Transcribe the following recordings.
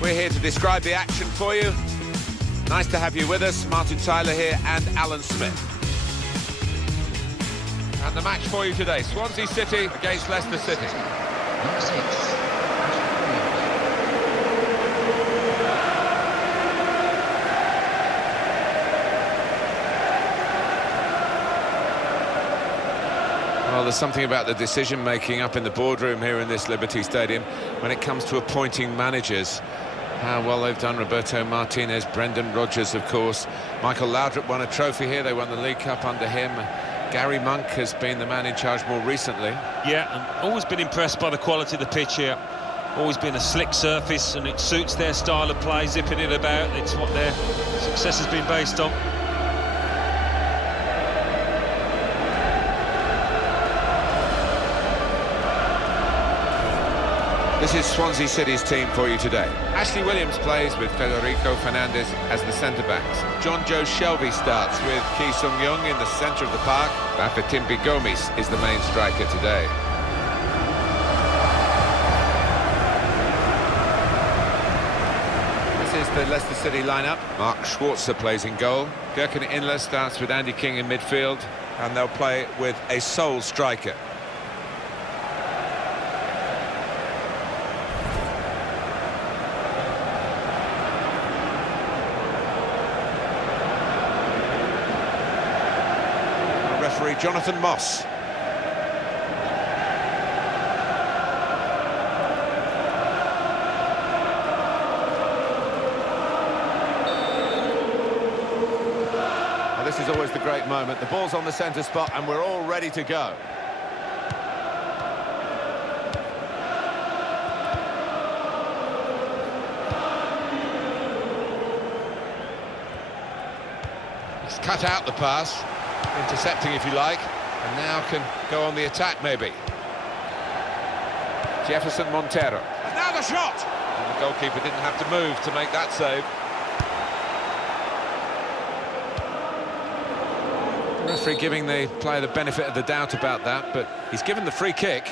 We're here to describe the action for you. Nice to have you with us. Martin Tyler here and Alan Smith. And the match for you today, Swansea City against Leicester City. Number 6. Well, there's something about the decision-making up in the boardroom here in this Liberty Stadium when it comes to appointing managers. How well they've done. Roberto Martinez, Brendan Rodgers, of course. Michael Laudrup won a trophy here. They won the League Cup under him. Gary Monk has been the man in charge more recently. Yeah, and always been impressed by the quality of the pitch here. Always been a slick surface, and it suits their style of play, zipping it about. It's what their success has been based on. This is Swansea City's team for you today. Ashley Williams plays with Federico Fernandez as the centre-backs. John Joe Shelby starts with Ki Sung-young in the centre of the park. Bafétimbi Gomis is the main striker today. This is the Leicester City lineup. Mark Schwarzer plays in goal. Gürkan Inler starts with Andy King in midfield. And they'll play with a sole striker. Jonathan Moss. Well, this is always the great moment. The ball's on the centre spot and we're all ready to go. He's cut out the pass. Intercepting, if you like, and now can go on the attack, maybe. Jefferson Montero. And now the shot! And the goalkeeper didn't have to move to make that save. The referee giving the player the benefit of the doubt about that, but he's given the free kick.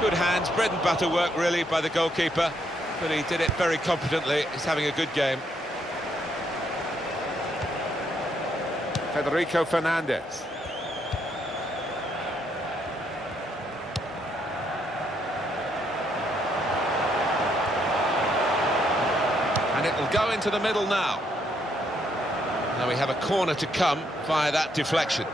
Good hands, bread and butter work really by the goalkeeper, but he did it very competently. He's having a good game. Federico Fernandez. And it will go into the middle now. Now we have a corner to come via that deflection.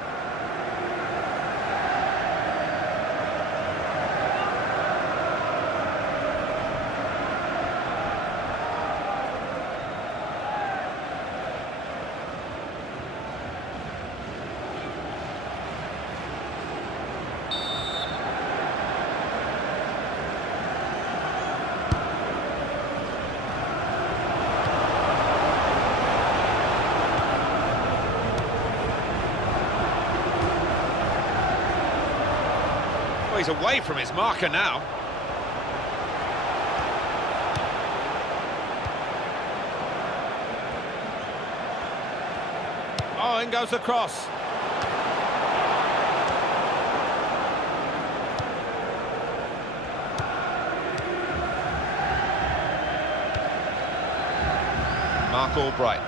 He's away from his marker now. Oh, in goes the cross. Mark Albright.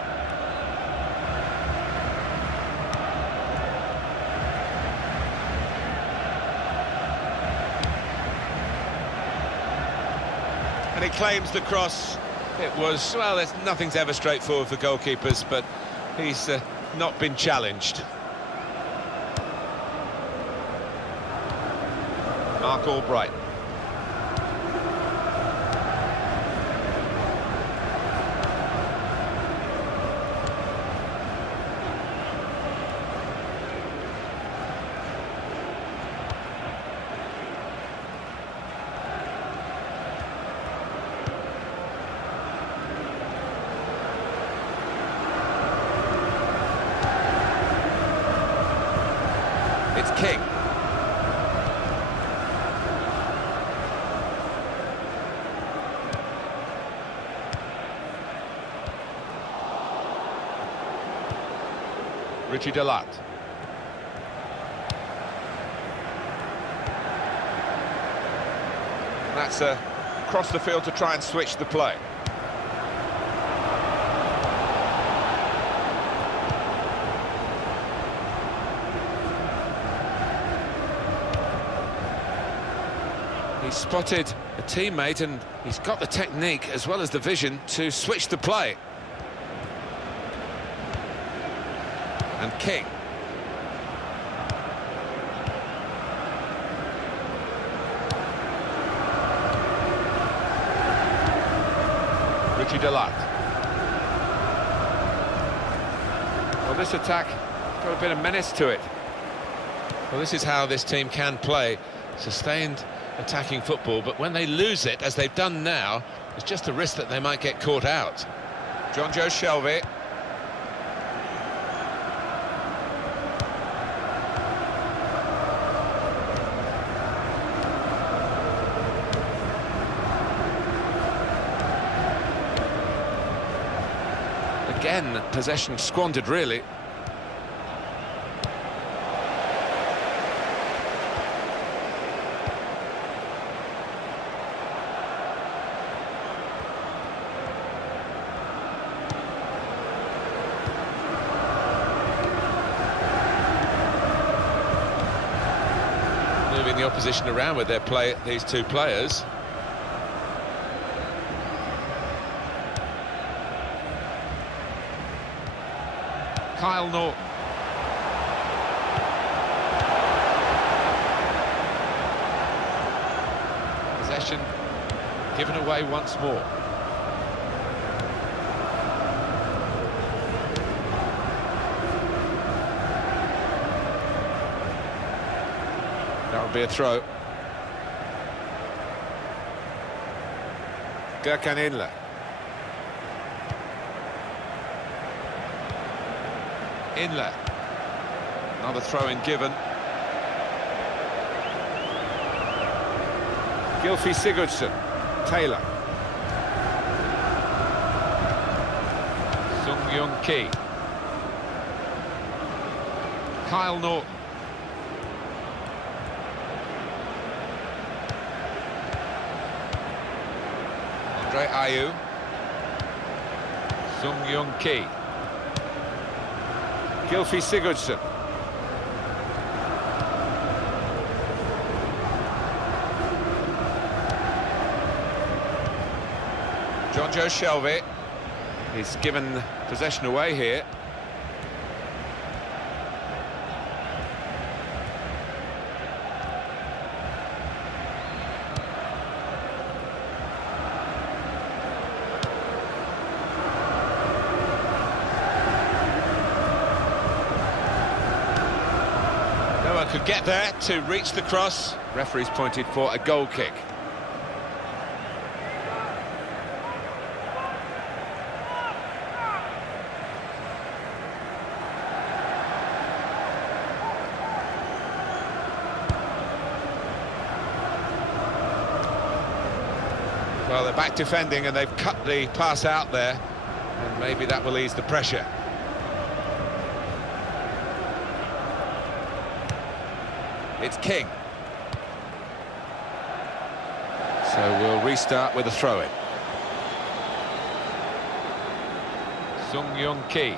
And he claims the cross. It was, well, nothing's ever straightforward for goalkeepers, but he's not been challenged. Mark Albright. Richie Delat. That's across the field to try and switch the play. He's spotted a teammate and he's got the technique as well as the vision to switch the play. And King. Richie Delat. Well, this attack has got a bit of menace to it. Well, this is how this team can play. Sustained attacking football, but when they lose it, as they've done now, there's just a risk that they might get caught out. John Joe Shelby. Again, possession squandered, really. Moving the opposition around with their play, these two players. Kyle Norton. Possession given away once more. That would be a throw. Gökhan Inle. Inle. Another throw-in given. Gylfi Sigurdsson. Taylor. Sung Young Ki. Kyle Norton. Andre Ayew. Sung Young Ki. Gylfi Sigurdsson. John Joe Shelby. He's given possession away here. Could get there to reach the cross. Referee's pointed for a goal kick. Well, they're back defending and they've cut the pass out there, and maybe that will ease the pressure. It's King. So we'll restart with a throw-in. Sung Young Ki.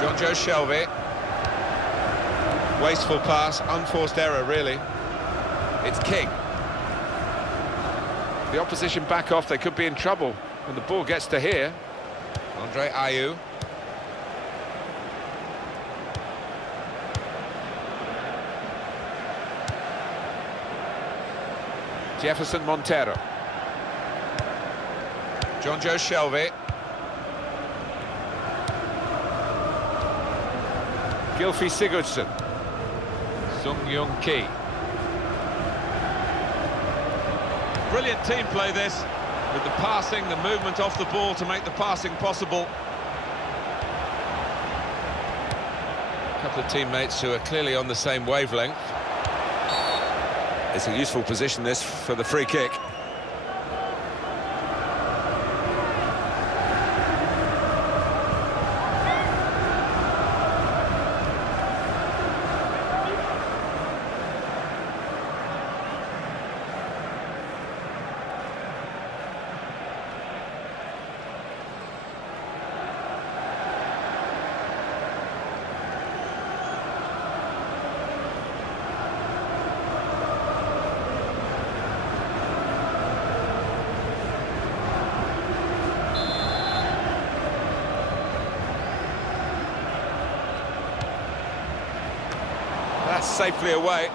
John Joe Shelby. Wasteful pass, unforced error, really. It's King. The opposition back off, they could be in trouble when the ball gets to here. Andre Ayew. Jefferson Montero. John Joe Shelby. Gylfi Sigurdsson. Sung Young Ki. Brilliant team play this, with the passing, the movement off the ball to make the passing possible. A couple of teammates who are clearly on the same wavelength. It's a useful position, this, for the free kick. safely away.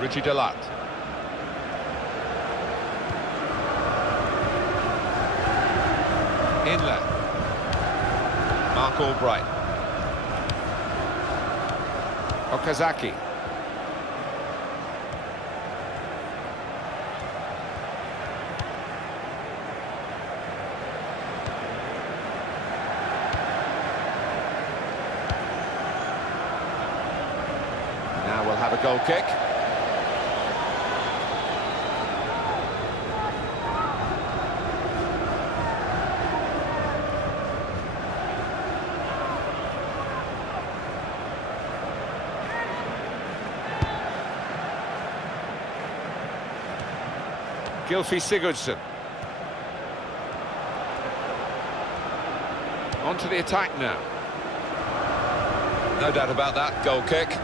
Richie Delat. Inlet. Mark Albright. Okazaki. Now we'll have a goal kick. Gylfi Sigurdsson. On to the attack now. No doubt about that, goal kick.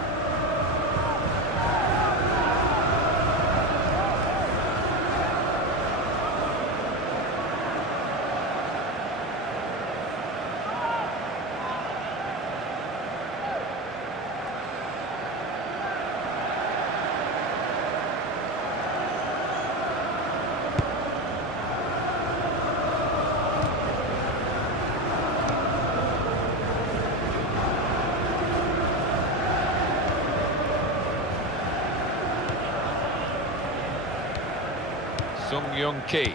Sung-Young-Ki.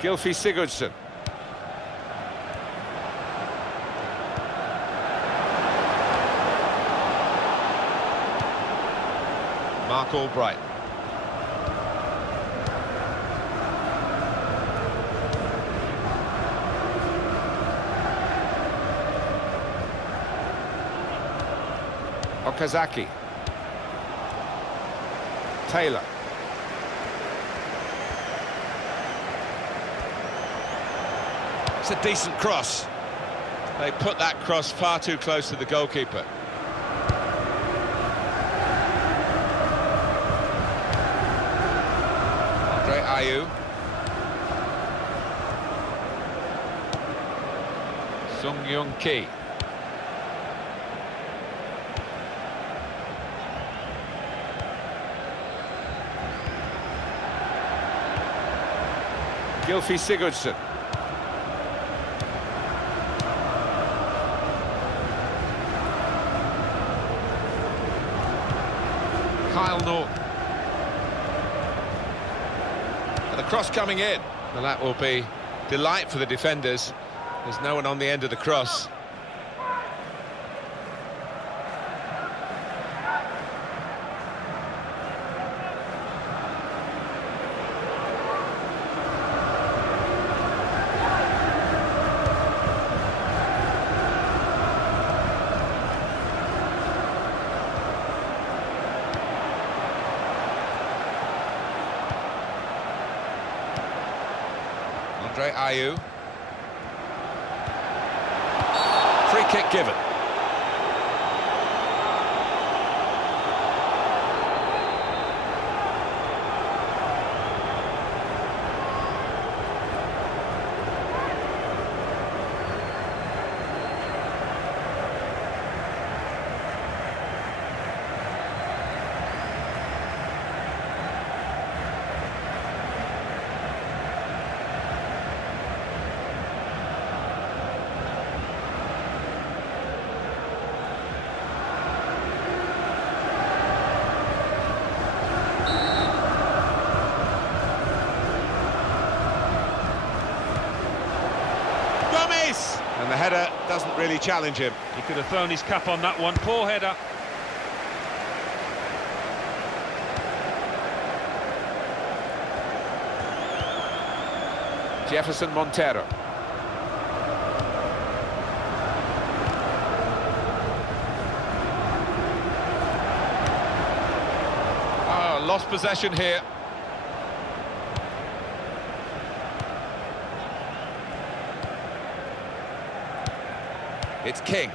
Gylfi Sigurdsson. Mark Albright. Okazaki. Taylor. It's a decent cross. They put that cross far too close to the goalkeeper. Ayew. Sung-Young-Ki. Gylfi Sigurdsson. Kyle Norton. The cross coming in. Well, that will be delight for the defenders. There's no one on the end of the cross. Ayew. Free kick given. And the header doesn't really challenge him. He could have thrown his cap on that one. Poor header. Jefferson Montero. lost possession here. It's King.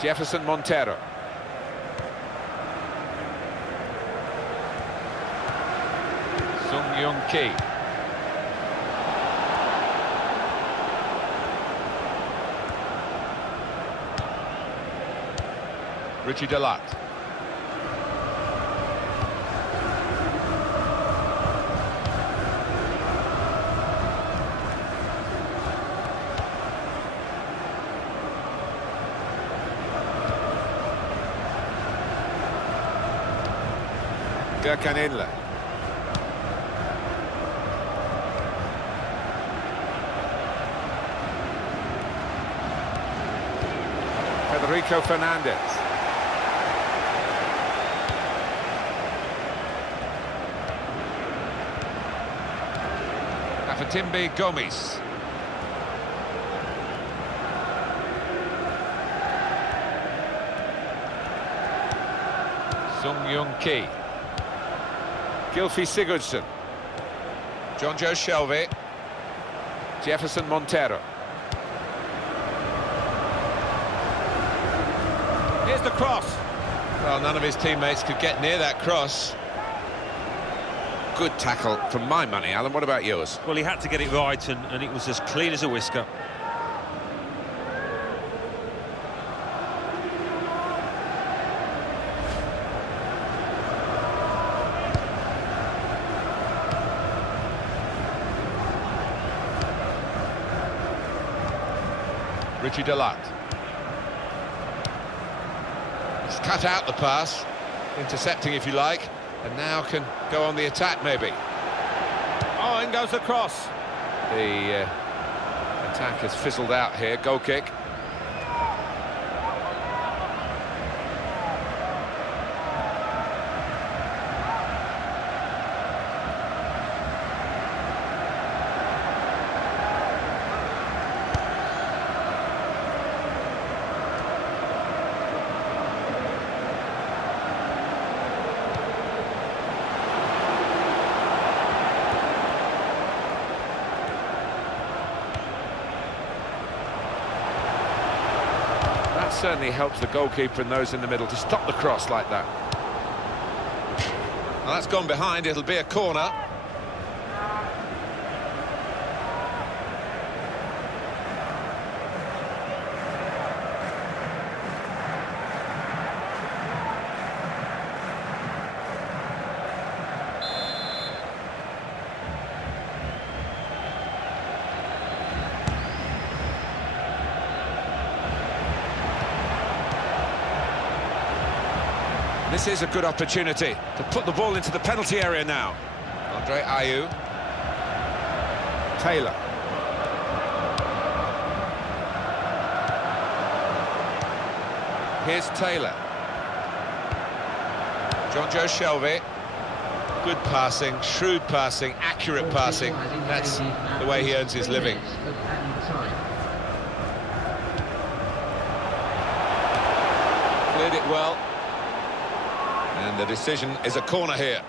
Jefferson Montero. Sung Young Ki. Richie Delat. Gurkan Inler. Federico Fernandez. Afatimbi Gomes. Sung Young Ki. Gylfi Sigurdsson. John Joe Shelby. Jefferson Montero. Here's the cross. Well, none of his teammates could get near that cross. Good tackle for my money, Alan. What about yours? Well, he had to get it right, and it was as clean as a whisker. Richie Delat. He's cut out the pass, intercepting if you like, and now can go on the attack maybe. Oh, in goes the cross. The attack has fizzled out here, goal kick. Certainly helps the goalkeeper and those in the middle to stop the cross like that. Well, that's gone behind, it'll be a corner. This is a good opportunity to put the ball into the penalty area now. Andre Ayew. Taylor. Here's Taylor. John Joe Shelby. Good passing, shrewd passing, accurate passing. That's the way he earns his living. Cleared it well. And the decision is a corner here.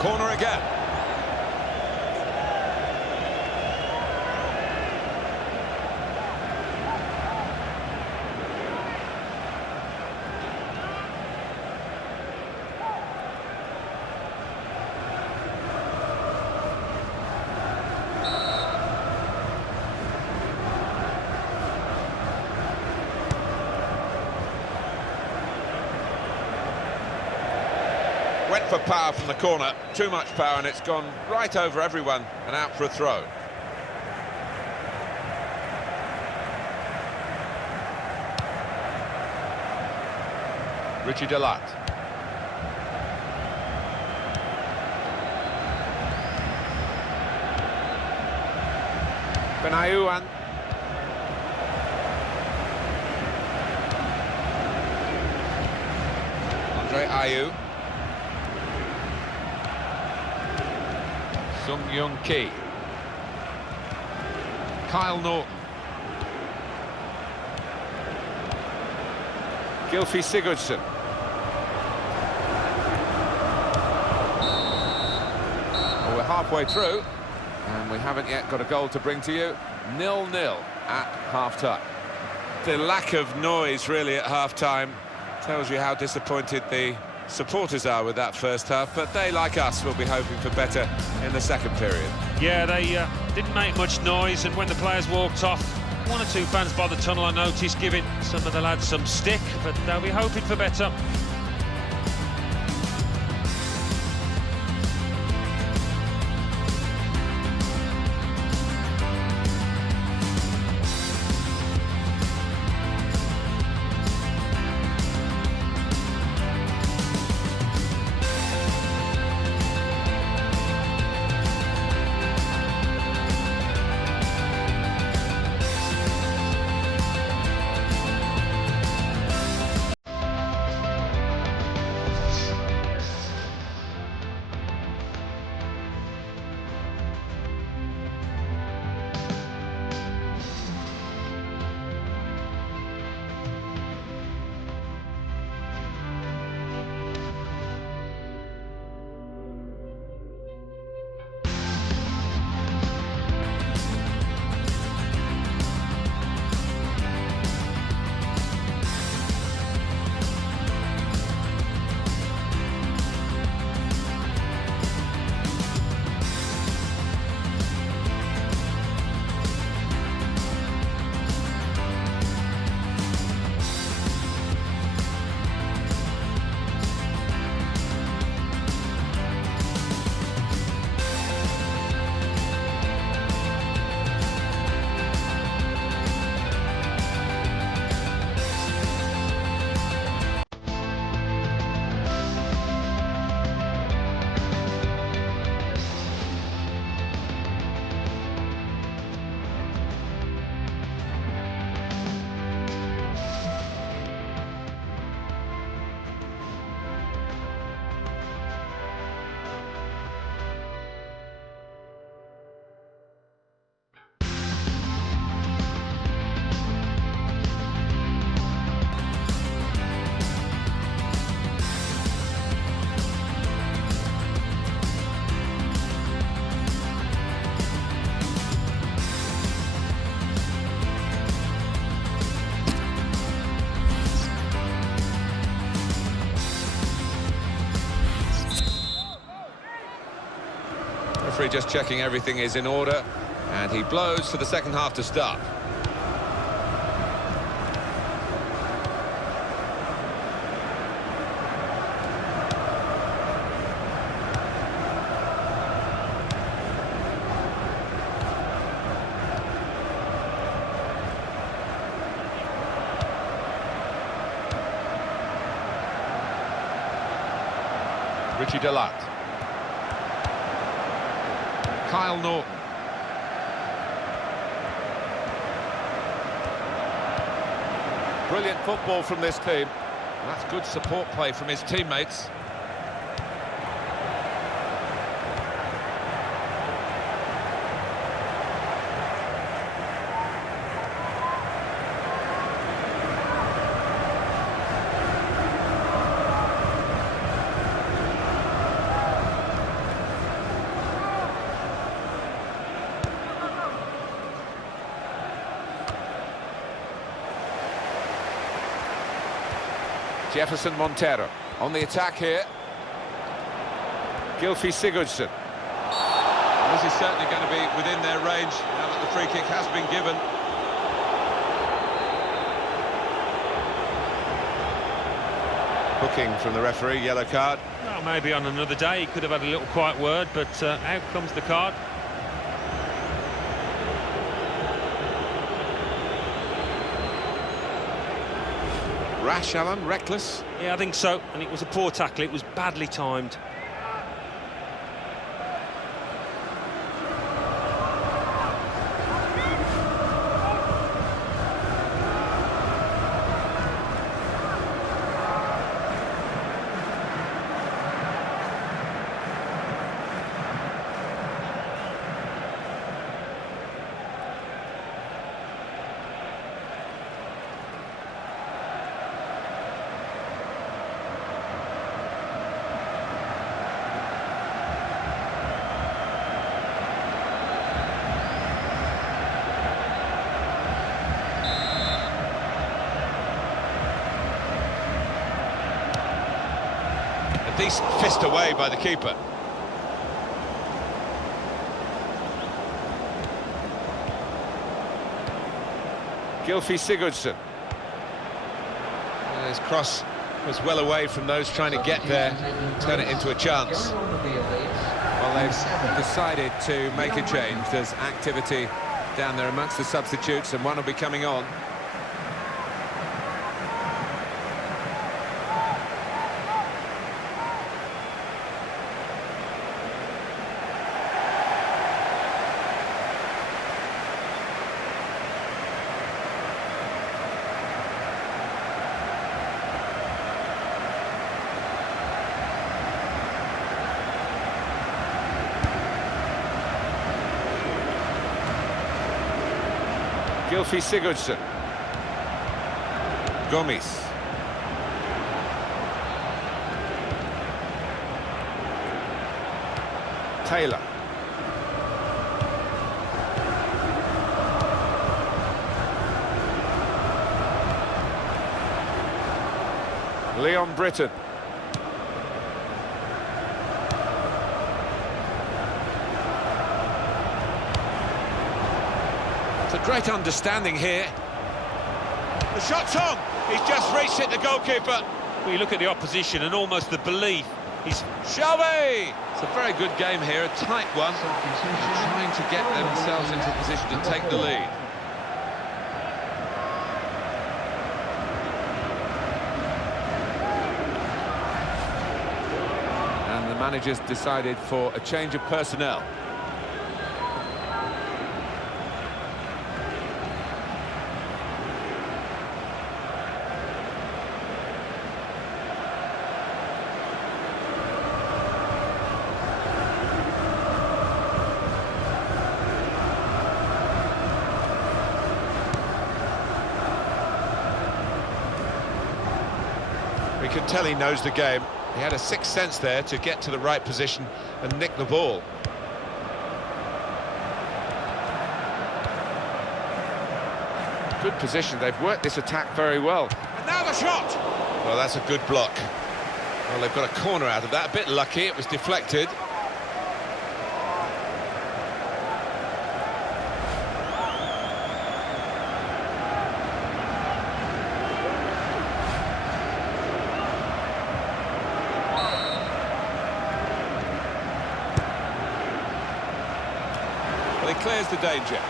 Corner again. Went for power from the corner, too much power, and it's gone right over everyone and out for a throw. Richie Delat. Benayoun. Andre Ayew. Sung Young Ki. Kyle Norton. Gylfi Sigurdsson. Well, we're halfway through, and we haven't yet got a goal to bring to you. 0-0 at half-time. The lack of noise, really, at half-time tells you how disappointed the supporters are with that first half, but they, like us, will be hoping for better in the second period. Yeah, they didn't make much noise, and when the players walked off, one or two fans by the tunnel I noticed giving some of the lads some stick, but they'll be hoping for better. Referee just checking everything is in order, and he blows for the second half to start. Richie Delat. Kyle Norton. Brilliant football from this team. That's good support play from his teammates. Jefferson Montero on the attack here. Gylfi Sigurdsson. This is certainly going to be within their range now that the free kick has been given. Booking from the referee, yellow card. Well, maybe on another day he could have had a little quiet word, but out comes the card. Rash, Alan, reckless? Yeah, I think so, and it was a poor tackle, it was badly timed. A decent fist away by the keeper. Gylfi Sigurdsson. His cross was well away from those trying to get there, turn it into a chance. Well, they've decided to make a change. There's activity down there amongst the substitutes, and one will be coming on. Gylfi Sigurdsson. Gomes. Taylor. Leon Britton. A great understanding here. The shot's on. He's just reached it, the goalkeeper. Well, you look at the opposition and almost the belief. He's Shelby! It's a very good game here, a tight one. Trying to get themselves into a position to take the lead. And the manager's decided for a change of personnel. We can tell he knows the game. He had a sixth sense there to get to the right position and nick the ball. Good position, they've worked this attack very well. And now the shot! Well, that's a good block. Well, they've got a corner out of that, a bit lucky, it was deflected. Well, he clears the danger.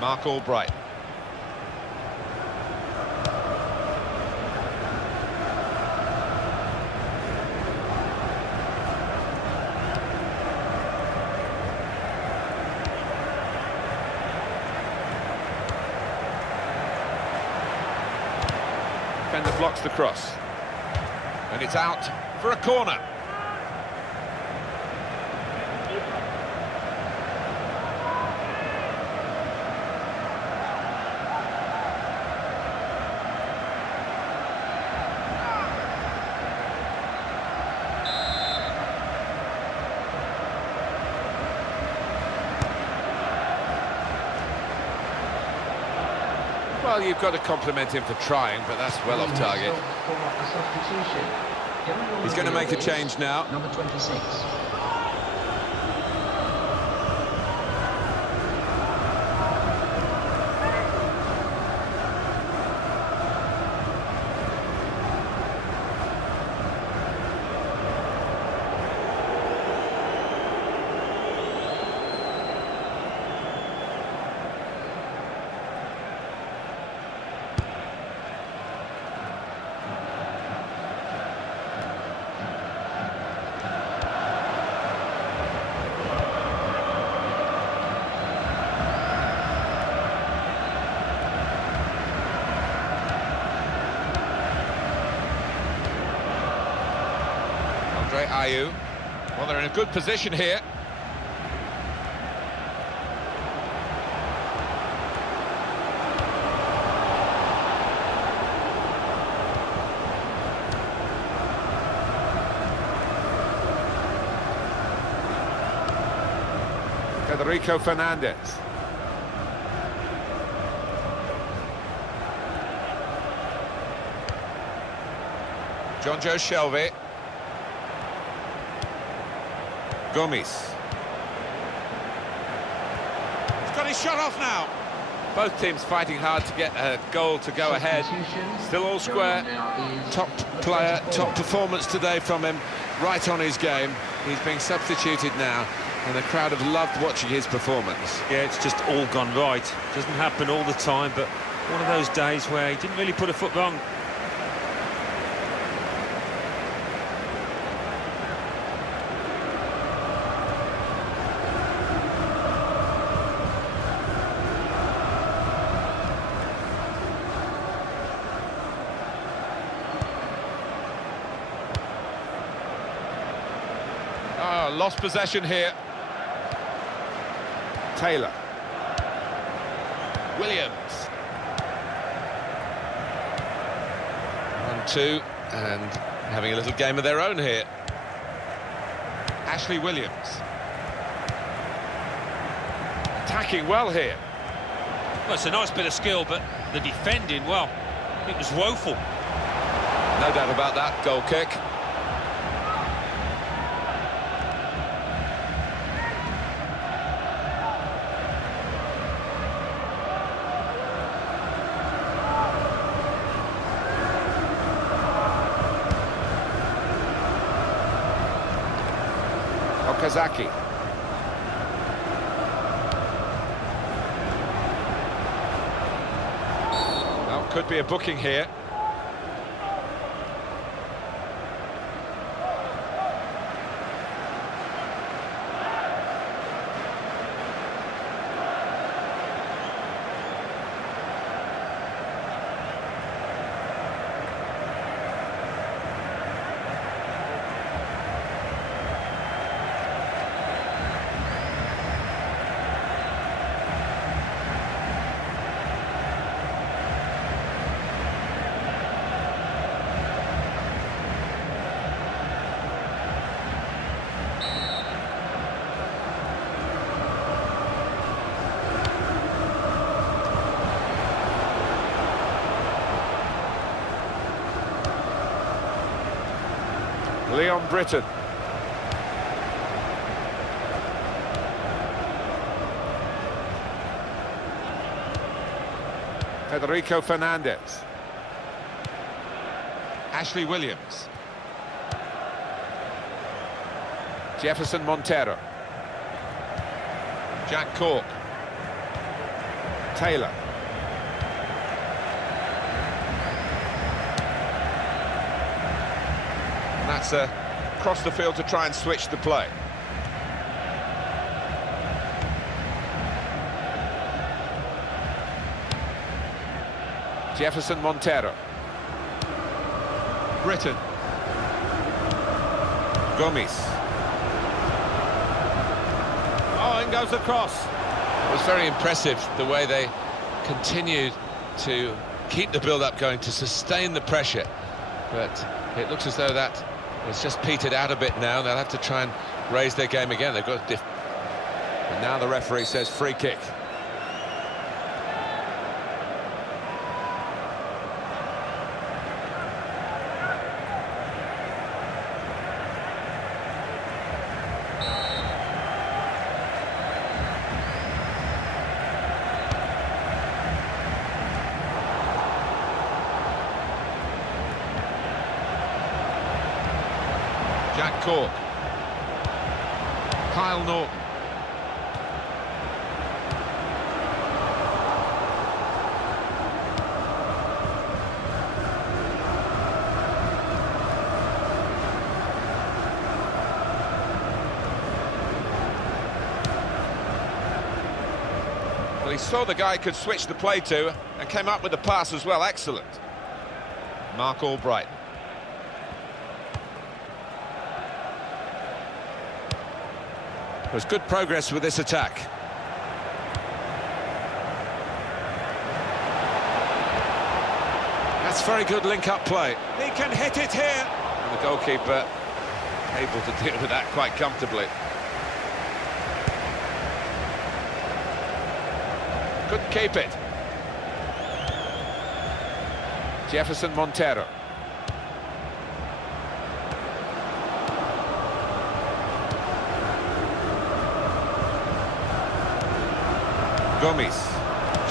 Mark Albright. Defender blocks the cross. And it's out for a corner. Well, you've got to compliment him for trying, but that's well off target. He's going to make a change now. Number 26. Ayew. Well, they're in a good position here. Federico Fernandez. John Joe Shelby. Gomes. He's got his shot off now. Both teams fighting hard to get a goal to go ahead. Still all square. Top player, top performance today from him. Right on his game. He's being substituted now, and the crowd have loved watching his performance. Yeah, it's just all gone right. Doesn't happen all the time, but one of those days where he didn't really put a foot wrong. Oh, lost possession here. Taylor. Williams. 1-2, and having a little game of their own here. Ashley Williams. Attacking well here. Well, it's a nice bit of skill, but the defending, well, it was woeful. No doubt about that, goal kick. Okazaki. Well, could be a booking here. Leon Britton. Federico Fernandez. Ashley Williams. Jefferson Montero. Jack Cork. Taylor. And that's across the field to try and switch the play. Jefferson Montero. Britton. Gomes. Oh, in goes the cross. It was very impressive the way they continued to keep the build-up going, to sustain the pressure. But it looks as though that has just petered out a bit now. They'll have to try and raise their game again. They've got and now the referee says free kick. Jack Cork. Kyle Norton. Well, he saw the guy could switch the play to and came up with the pass as well. Excellent. Mark Albright. There's good progress with this attack. That's very good link-up play. He can hit it here. And the goalkeeper able to deal with that quite comfortably. Couldn't keep it. Jefferson Montero. Gomes.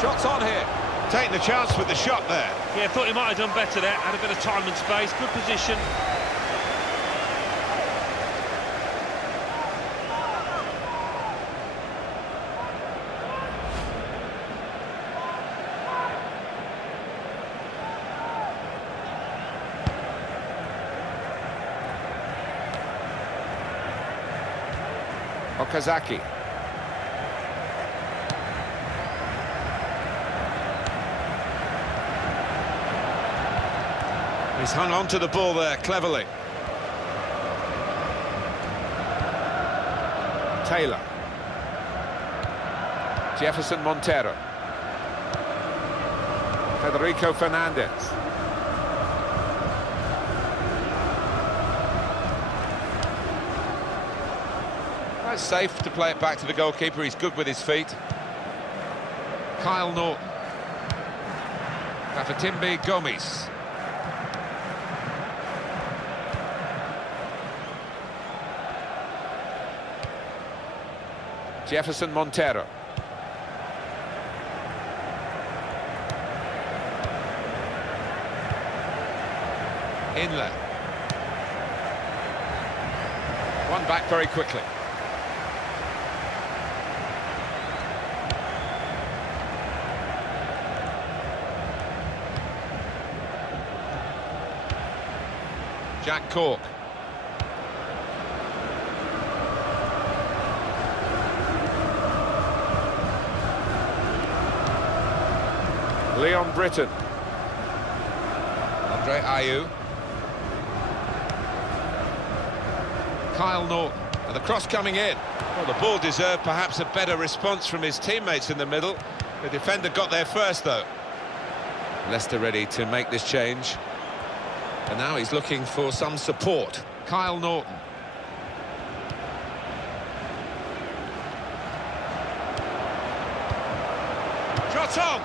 Shots on here. Taking the chance with the shot there. Yeah, thought he might have done better there. Had a bit of time and space, good position. Okazaki. He's hung on to the ball there cleverly. Taylor. Jefferson Montero. Federico Fernandez. Quite safe to play it back to the goalkeeper. He's good with his feet. Kyle Norton. Fafatimbi Gomes. Jefferson Montero. Inlet. One back very quickly. Jack Cork. Leon Britton. Andre Ayew. Kyle Norton. And the cross coming in. Well, the ball deserved perhaps a better response from his teammates in the middle. The defender got there first, though. Leicester ready to make this change. And now he's looking for some support. Kyle Norton. Shot on!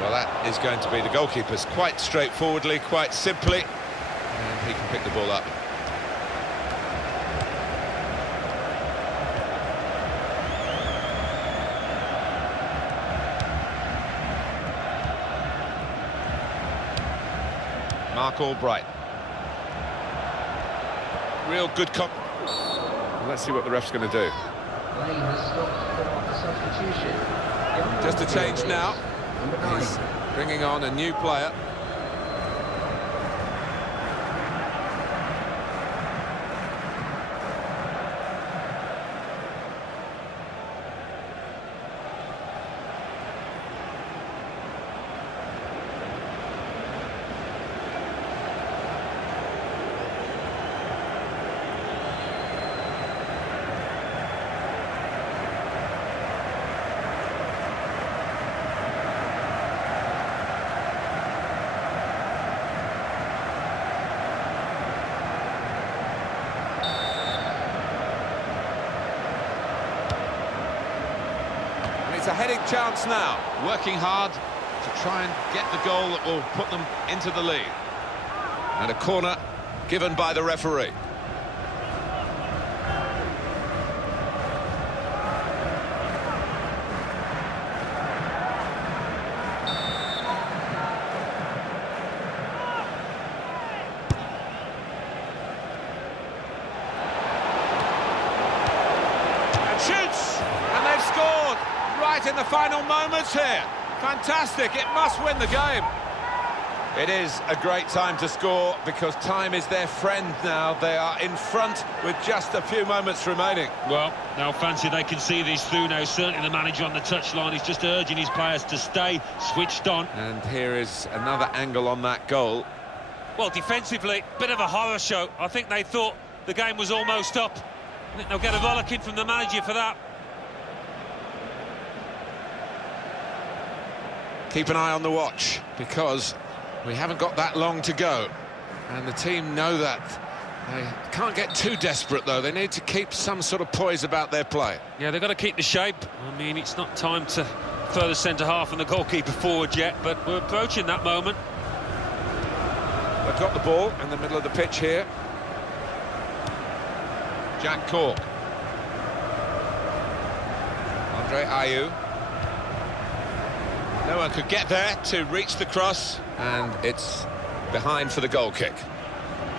Well, that is going to be the goalkeeper's quite straightforwardly, quite simply. And he can pick the ball up. Mark Albright. Real good Let's see what the ref's going to do. Play has stopped for the substitution. Just a change now. Number 9. He's bringing on a new player. It's a heading chance now. working hard to try and get the goal that will put them into the lead. And a corner given by the referee. Shoots, and they've scored right in the final moments here. Fantastic, it must win the game. It is a great time to score because time is their friend now. They are in front with just a few moments remaining. Well, they'll fancy they can see these through now. Certainly the manager on the touchline is just urging his players to stay switched on. And here is another angle on that goal. Well, defensively, bit of a horror show. I think they thought the game was almost up. I think they'll get a rollicking from the manager for that. Keep an eye on the watch because we haven't got that long to go. And the team know that. They can't get too desperate, though. They need to keep some sort of poise about their play. Yeah, they've got to keep the shape. I mean, it's not time to further centre-half and the goalkeeper forward yet, but we're approaching that moment. They've got the ball in the middle of the pitch here. Jack Cork. Andre Ayew. No one could get there to reach the cross, and it's behind for the goal kick.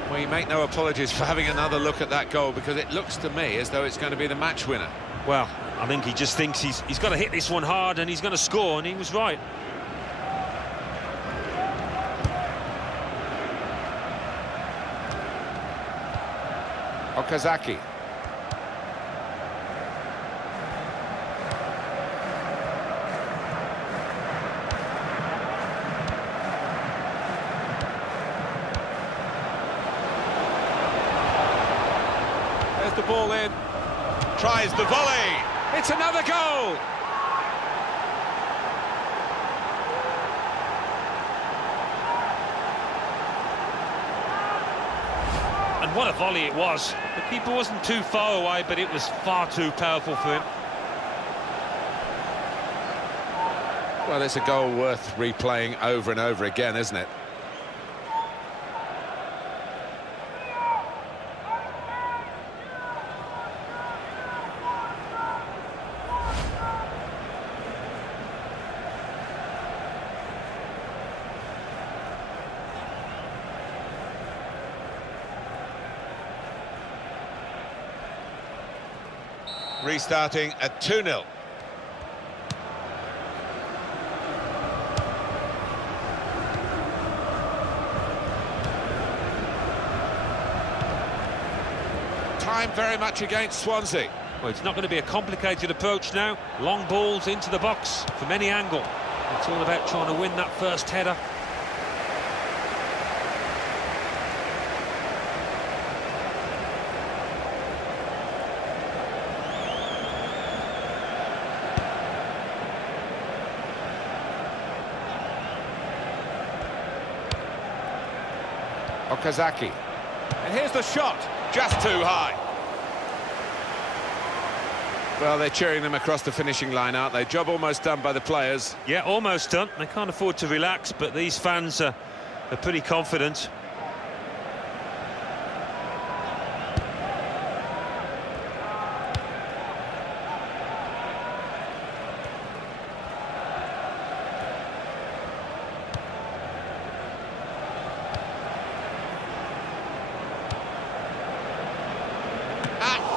Well, you make no apologies for having another look at that goal, because it looks to me as though it's going to be the match winner. Well, I think he just thinks he's got to hit this one hard and he's going to score, and he was right. Okazaki. There's the ball in. Tries the volley. It's another goal. And what a volley it was. The keeper wasn't too far away, but it was far too powerful for him. Well, it's a goal worth replaying over and over again, isn't it? Restarting at 2-0. Time very much against Swansea. Well, it's not going to be a complicated approach now. Long balls into the box from any angle. It's all about trying to win that first header. Okazaki. And here's the shot. Just too high. Well, they're cheering them across the finishing line, aren't they? Job almost done by the players. Yeah, almost done. They can't afford to relax, but these fans are pretty confident.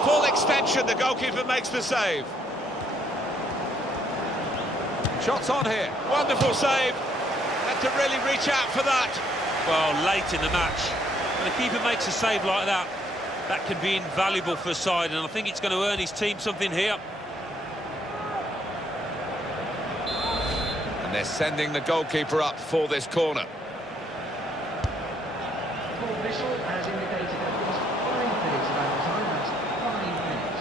Full extension, the goalkeeper makes the save. Shots on here. Wonderful save. Had to really reach out for that. Well, late in the match, when a keeper makes a save like that, that can be invaluable for a side, and I think it's going to earn his team something here. And they're sending the goalkeeper up for this corner. Full whistle has indicated that it was 5 minutes of added time. That's 5 minutes.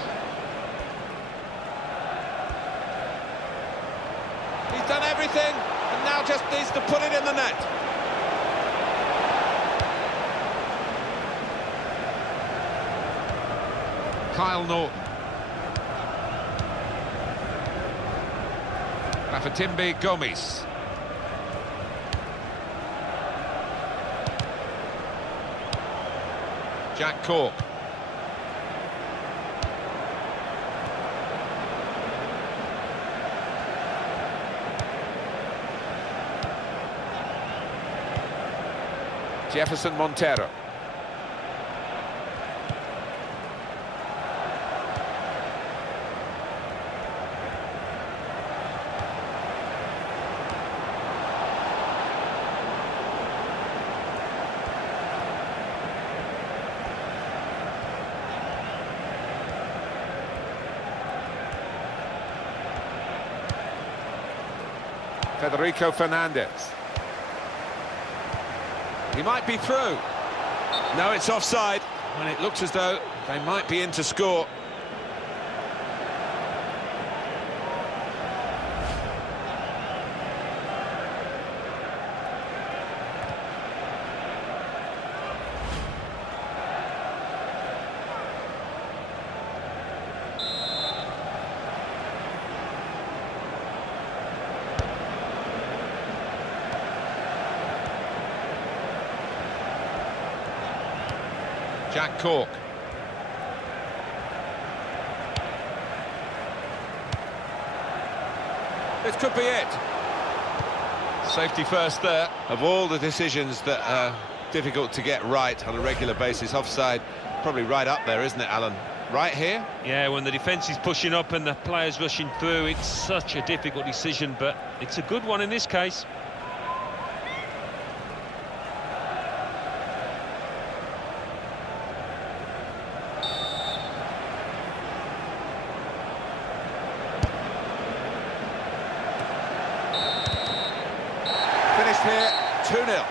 He's done everything, and now just needs to put it in the net. Kyle Norton. Rafatimbi Gomes. Jack Cork. Jefferson Montero. Federico Fernandez. He might be through. No, it's offside, and it looks as though they might be in to score. Jack Cork. This could be it. Safety first there. Of all the decisions that are difficult to get right on a regular basis, offside probably right up there, isn't it, Alan? Right here? Yeah, when the defence is pushing up and the players rushing through, it's such a difficult decision, but it's a good one in this case. Finished here, 2-0.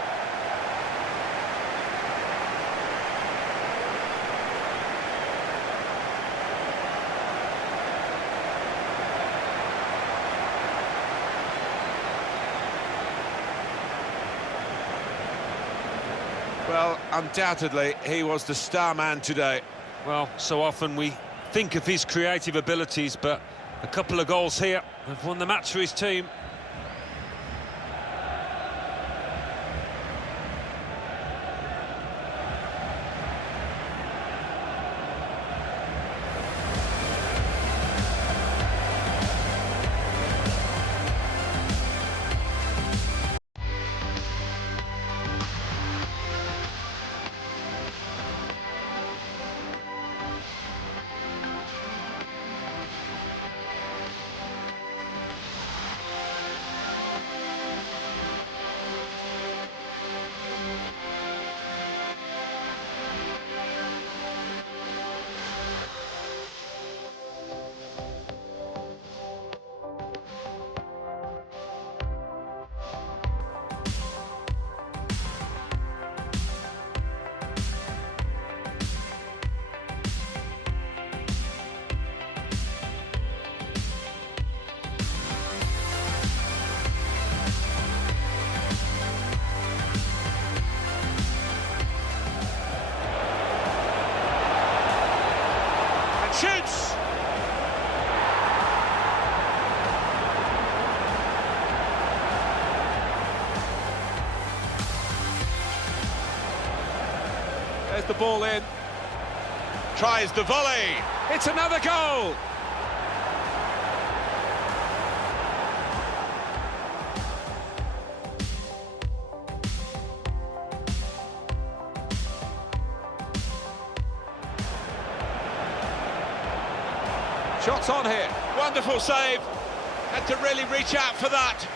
Well, undoubtedly, he was the star man today. Well, so often we think of his creative abilities, but a couple of goals here have won the match for his team. Shoots! There's the ball in. Tries the volley. It's another goal! Shots on here. Wonderful save. Had to really reach out for that.